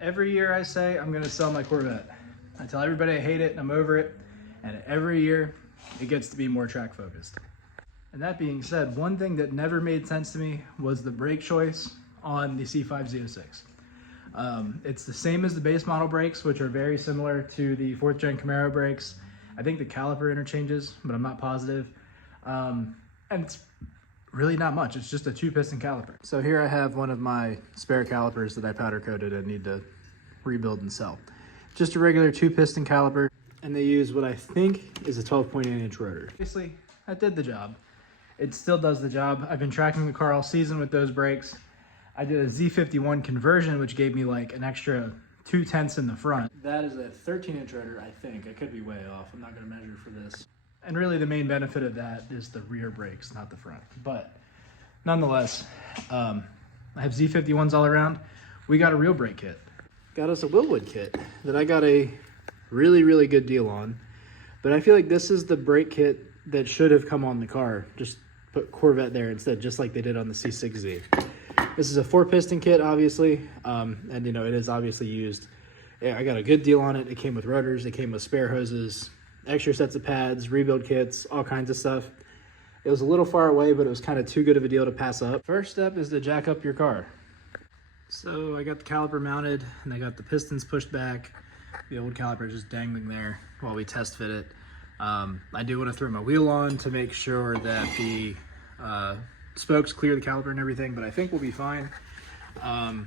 Every year I say I'm gonna sell my Corvette. I tell everybody I hate it and I'm over it, and every year it gets to be more track focused. And that being said, one thing that never made sense to me was the brake choice on the C5 Z06. It's the same as the base model brakes, which are very similar to the 4th gen Camaro brakes. I think the caliper interchanges, but I'm not positive. And it's really not much. It's just a 2-piston caliper. So here I have one of my spare calipers that I powder coated and need to rebuild and sell. Just a regular 2-piston caliper, and they use what I think is a 12.8-inch rotor. Obviously, that did the job. It still does the job. I've been tracking the car all season with those brakes. I did a Z51 conversion, which gave me like an extra 0.2 in the front. That is a 13-inch rotor, I think. I could be way off. I'm not gonna measure for this. And really the main benefit of that is the rear brakes, not the front. But nonetheless, I have Z51s all around. We got a real brake kit. Got us a Willwood kit that I got a really, really good deal on. But I feel like this is the brake kit that should have come on the car. Just put Corvette there instead, just like they did on the C6Z. This is a 4-piston kit, obviously, and you know, it is obviously used. Yeah, I got a good deal on it. It came with rotors, it came with spare hoses, extra sets of pads, rebuild kits, all kinds of stuff. It was a little far away, but it was kind of too good of a deal to pass up. First step is to jack up your car. So I got the caliper mounted, and I got the pistons pushed back. The old caliper is just dangling there while we test fit it. I do want to throw my wheel on to make sure that the spokes clear the caliper and everything, but I think we'll be fine.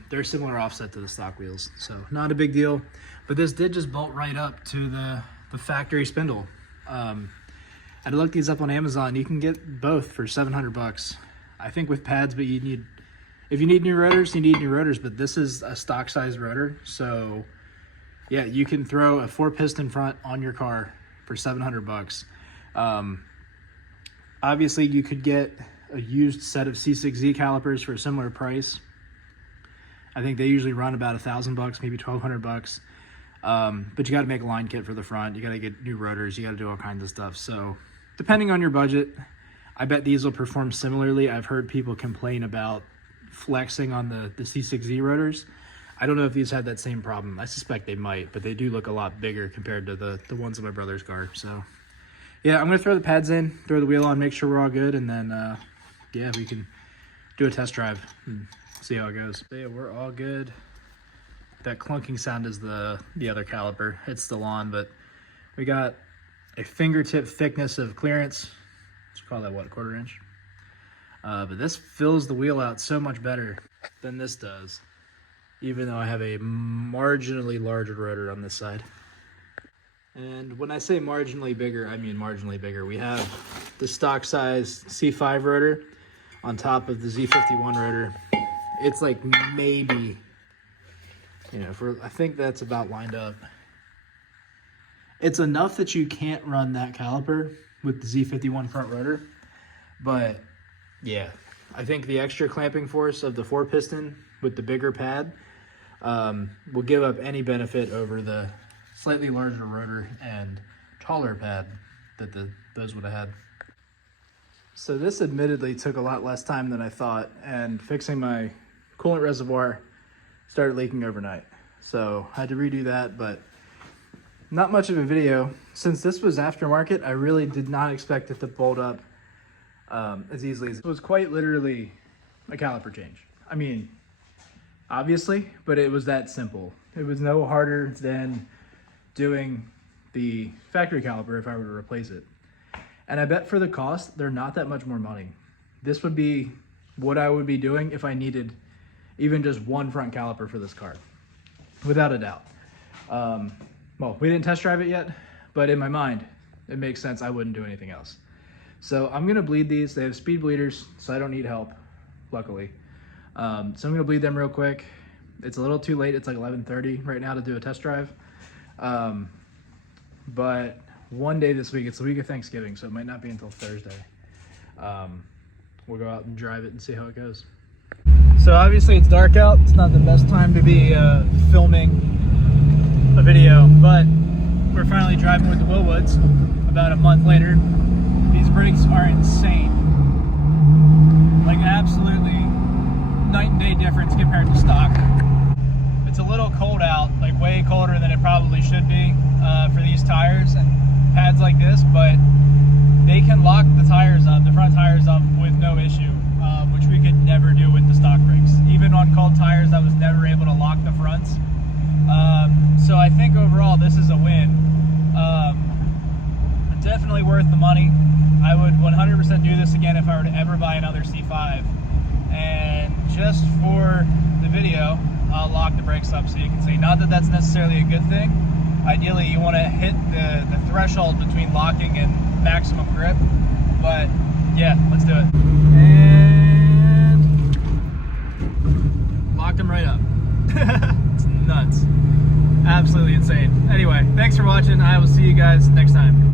They're a similar offset to the stock wheels, so not a big deal. But this did just bolt right up to the factory spindle. I looked these up on Amazon. You can get both for 700 bucks. I think with pads, but if you need new rotors, you need new rotors, but this is a stock size rotor. So yeah, you can throw a 4-piston front on your car for 700 bucks. Obviously you could get a used set of C6Z calipers for a similar price. I think they usually run about $1,000 bucks, maybe 1,200 bucks. But you got to make a line kit for the front. You got to get new rotors. You got to do all kinds of stuff. So depending on your budget, I bet these will perform similarly. I've heard people complain about flexing on the C6Z rotors. I don't know if these had that same problem. I suspect they might, but they do look a lot bigger compared to the ones in my brother's car. So yeah, I'm going to throw the pads in, throw the wheel on, make sure we're all good, and then yeah, we can do a test drive and see how it goes. So yeah, we're all good. That clunking sound is the other caliper. It's still on, but we got a fingertip thickness of clearance. Let's call that, what, 1/4 inch? But this fills the wheel out so much better than this does, even though I have a marginally larger rotor on this side. And when I say marginally bigger, I mean marginally bigger. We have the stock size C5 rotor on top of the Z51 rotor. It's like maybe, you know, I think that's about lined up. It's enough that you can't run that caliper with the Z51 front rotor, but yeah, I think the extra clamping force of the 4-piston with the bigger pad will give up any benefit over the slightly larger rotor and taller pad that those would have had. So this admittedly took a lot less time than I thought, and fixing my coolant reservoir started leaking overnight. So I had to redo that, but not much of a video. Since this was aftermarket, I really did not expect it to bolt up as easily. It was quite literally a caliper change. I mean, obviously, but it was that simple. It was no harder than doing the factory caliper if I were to replace it. And I bet for the cost, they're not that much more money. This would be what I would be doing if I needed even just one front caliper for this car, without a doubt. Well, we didn't test drive it yet, but in my mind, it makes sense. I wouldn't do anything else. So I'm gonna bleed these. They have speed bleeders, so I don't need help, luckily. So I'm gonna bleed them real quick. It's a little too late. It's like 11:30 right now to do a test drive. But one day this week, it's the week of Thanksgiving, so it might not be until Thursday. We'll go out and drive it and see how it goes. So obviously it's dark out. It's not the best time to be filming a video, but we're finally driving with the Willwoods about a month later. These brakes are insane. Like absolutely night and day difference compared to stock. It's a little cold out, like way colder than it probably should be for these tires and pads like this, but they can lock the tires up, the front tires up with no issue, which we could never do with the stock brakes. Even on cold tires, I was never able to lock the fronts. So I think overall this is a win. Definitely worth the money. I would 100% do this again if I were to ever buy another C5. And just for the video, I'll lock the brakes up so you can see. Not that that's necessarily a good thing. Ideally, you want to hit the threshold between locking and maximum grip. But yeah, let's do it. And locked them right up. It's nuts. Absolutely insane. Anyway, thanks for watching. I will see you guys next time.